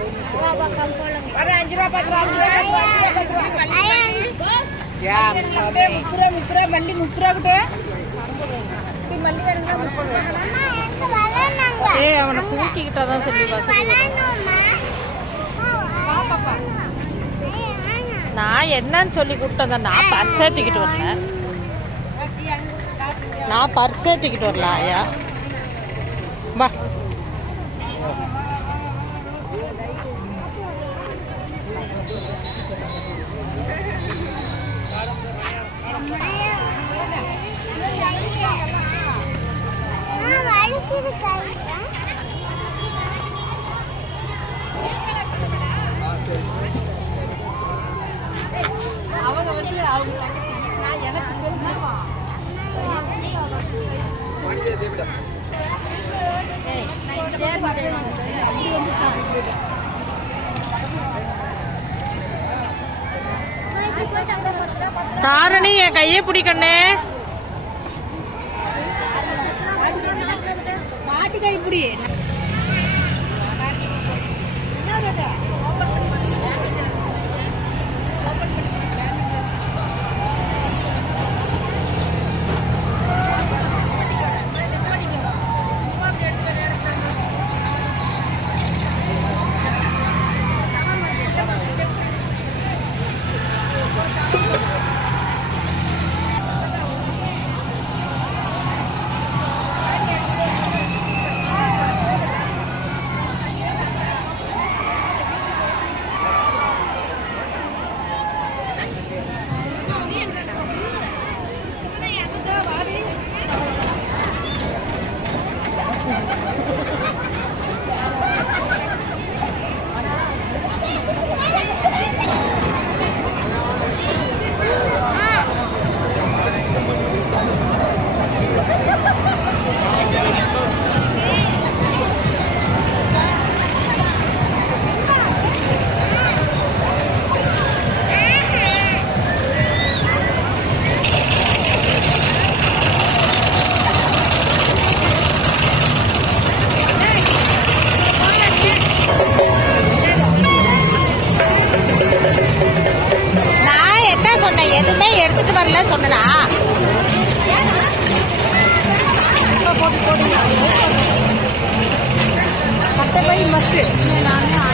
Ada 5 rupaya, 10 rupaya. Ya, mukra, malli mukra kude. Ti malli veranga. அவனை தூக்கிக்கிட்டா தான் சொல்லி நான் என்னன்னு சொல்லி கூப்பிட்டேன். நான் பர்ஸ் ஏற்றிக்கிட்டு வரல. நான் பர்ஸ் ஏற்றிக்கிட்டு வரல. ஐயா வா. அவங்க வந்து அவங்க நான் எனக்கு சொல்லுவா தாரணி என் கையை பிடிக்கண்ணே. மாட்டு கை பிடி. எதுவுமே எடுத்துட்டு வரல சொன்னா போட்டு மற்றபடி மஸ்ட் நானே